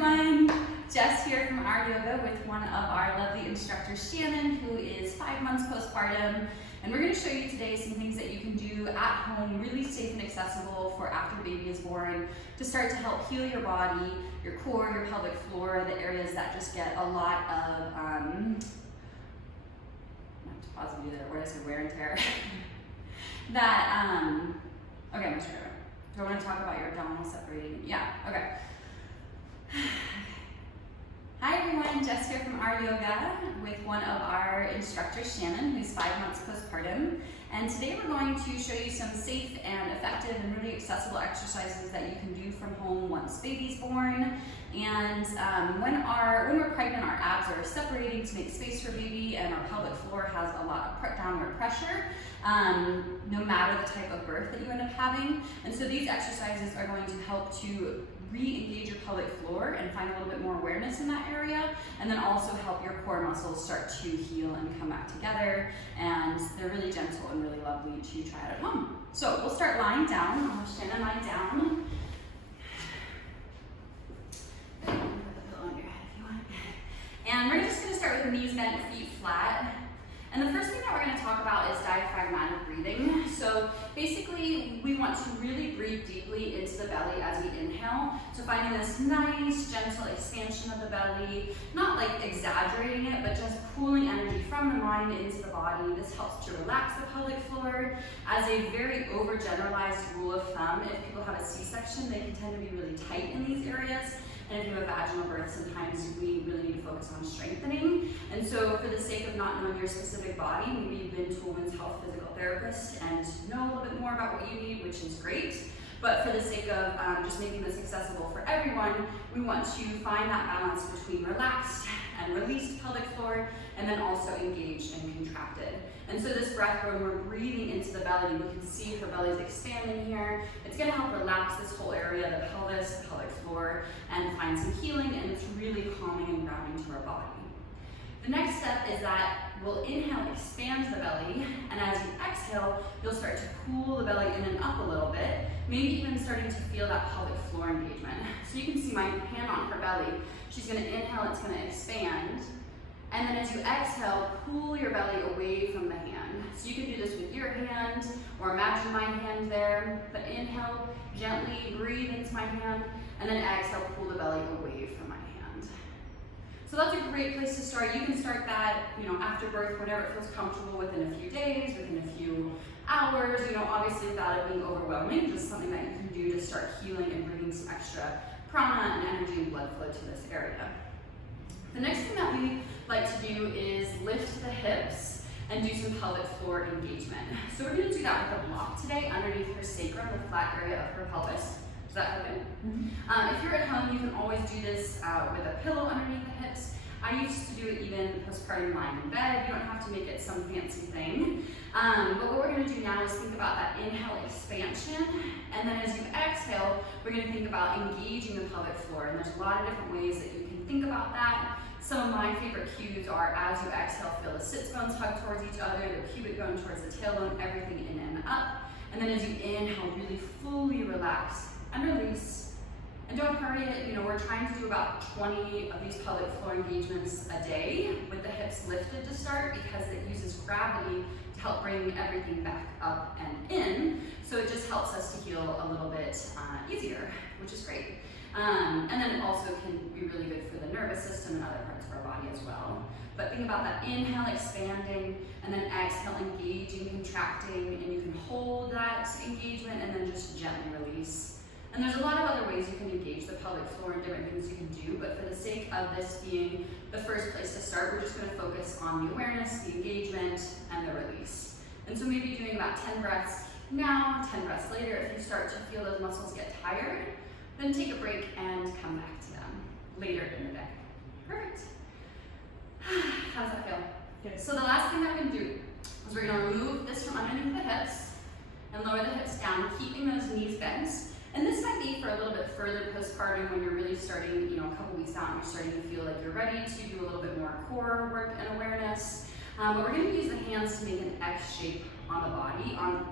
everyone, Jess here from our yoga with one of our lovely instructors, Shannon, who is 5 months postpartum. And we're going to show you today some things that you can do at home, really safe and accessible for after baby is born, to start to help heal your body, your core, your pelvic floor, the areas that just get a lot of, not to pause and do that, where does it wear and tear? Okay, I'm going to start. Do I want to talk about your abdominal separating? Yeah, okay. Hi everyone, Jess here from our yoga with one of our instructors, Shannon, who's 5 months postpartum. And today we're going to show you some safe and effective and really accessible exercises that you can do from home once baby's born. And when we're pregnant, our abs are separating to make space for baby, and our pelvic floor has a lot of downward pressure, no matter the type of birth that you end up having. And so these exercises are going to help to re-engage your pelvic floor and find a little bit more awareness in that area, and then also help your core muscles start to heal and come back together. And they're really gentle and really lovely to try out at home. So we'll start lying down. I'll have Shannon lie down. Put the pillow on your head if you want. And we're just going to start with knees bent, feet flat. And the first thing that we're going to talk about is diaphragmatic breathing. So basically, we want to really breathe deeply into the belly as we inhale. So finding this nice, gentle expansion of the belly, not like exaggerating it, but just pulling energy from the mind into the body. This helps to relax the pelvic floor. As a very overgeneralized rule of thumb, if people have a C-section, they can tend to be really tight in these areas. And if you have a vaginal birth, sometimes we really need to focus on strengthening. And so for the sake of not knowing your specific body, maybe you've been to a women's health physical therapist and know a little bit more about what you need, which is great. But for the sake of just making this accessible for everyone, we want to find that balance between relaxed and released pelvic floor, and then also engaged and contracted. And so this breath, when we're breathing into the belly, we can see her belly's expanding here. It's going to help relax this whole area, the pelvis, the pelvic floor, and find some healing, and it's really calming and grounding to our body. The next step is that we'll inhale, expand the belly, and as you exhale, you'll start to cool the belly in and up a little bit, maybe even starting to feel that pelvic floor engagement. So you can see my hand on her belly. She's going to inhale, it's going to expand. And then as you exhale, pull your belly away from the hand. So you can do this with your hand, or imagine my hand there. But inhale, gently breathe into my hand, and then exhale, pull the belly away from my hand. So that's a great place to start. You can start that, after birth, whenever it feels comfortable, within a few days, within a few hours, obviously without it being overwhelming, just something that you can do to start healing and bringing some extra prana and energy and blood flow to this area. The next thing that we like to do is lift the hips and do some pelvic floor engagement. So we're going to do that with a block today underneath her sacrum, the flat area of her pelvis. Does that feel good? Mm-hmm. If you're at home, you can always do this with a pillow underneath the hips. I used to do it even postpartum lying in bed. You don't have to make it some fancy thing. But what we're going to do now is think about that inhale expansion, and then as you exhale, we're going to think about engaging the pelvic floor. And there's a lot of different ways that you can think about that. Some of my favorite cues are, as you exhale, feel the sits bones hug towards each other, the pubic bone towards the tailbone, everything in and up. And then as you inhale, really fully relax and release. And don't hurry it. We're trying to do about 20 of these pelvic floor engagements a day with the hips lifted to start, because it uses gravity to help bring everything back up and in. So it just helps us to heal a little bit easier, which is great. And then it also can be really good for the nervous system and other parts of our body as well. But think about that inhale, expanding, and then exhale, engaging, contracting, and you can hold that engagement and then just gently release. And there's a lot of other ways you can engage the pelvic floor and different things you can do, but for the sake of this being the first place to start, we're just going to focus on the awareness, the engagement, and the release. And so maybe doing about 10 breaths now, 10 breaths later. If you start to feel those muscles get tired, then take a break and come back to them later in the day. Perfect. How does that feel? Good. So the last thing that we're going to do is we're going to remove this from underneath the hips and lower the hips down, keeping those knees bent. And this might be for a little bit further postpartum, when you're really starting, a couple weeks out, and you're starting to feel like you're ready to do a little bit more core work and awareness. But we're going to use the hands to make an X shape on the body, on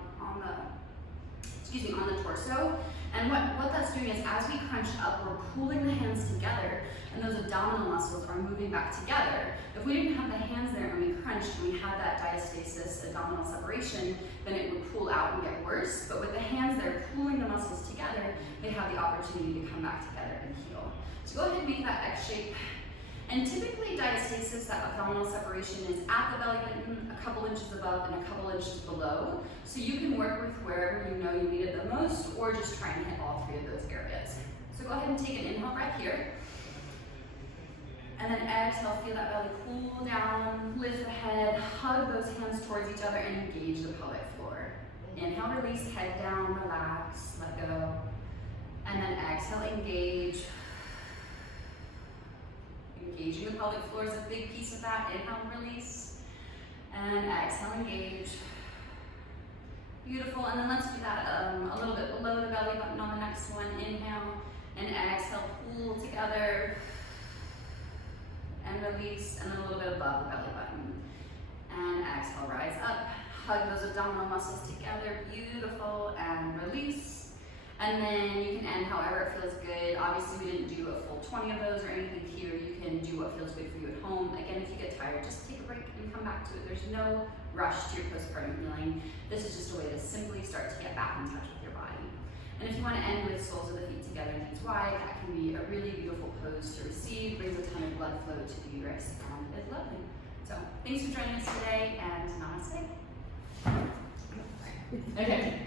the torso. And what that's doing is as we crunch up, we're pulling the hands together and those abdominal muscles are moving back together. If we didn't have the hands there and we crunched and we had that diastasis, abdominal separation, then it would pull out and get worse. But with the hands there pulling the muscles together, they have the opportunity to come back together and heal. So go ahead and make that X shape. And typically diastasis, that abdominal separation, is at the belly button, a couple inches above and a couple inches below. So you can work with wherever you know you need it the most, or just try and hit all three of those areas. So go ahead and take an inhale breath here. And then exhale, feel that belly cool down, lift the head, hug those hands towards each other and engage the pelvic floor. Inhale, release, head down, relax, let go. And then exhale, engage. Engaging the pelvic floor is a big piece of that. Inhale, release. And exhale, engage. Beautiful. And then let's do that a little bit below the belly button on the next one. Inhale and exhale, pull together. And release, and then a little bit above the belly button. And exhale, rise up. Hug those abdominal muscles together. Beautiful. And release. And then you can end however it feels good. Obviously, we didn't do a full 20 of those or anything here. You can do what feels good for you at home. Again, if you get tired, just take a break and come back to it. There's no rush to your postpartum healing. This is just a way to simply start to get back in touch with your body. And if you want to end with soles of the feet together, knees wide, that can be a really beautiful pose to receive, brings a ton of blood flow to the uterus, and is lovely. So thanks for joining us today, and namaste. Okay.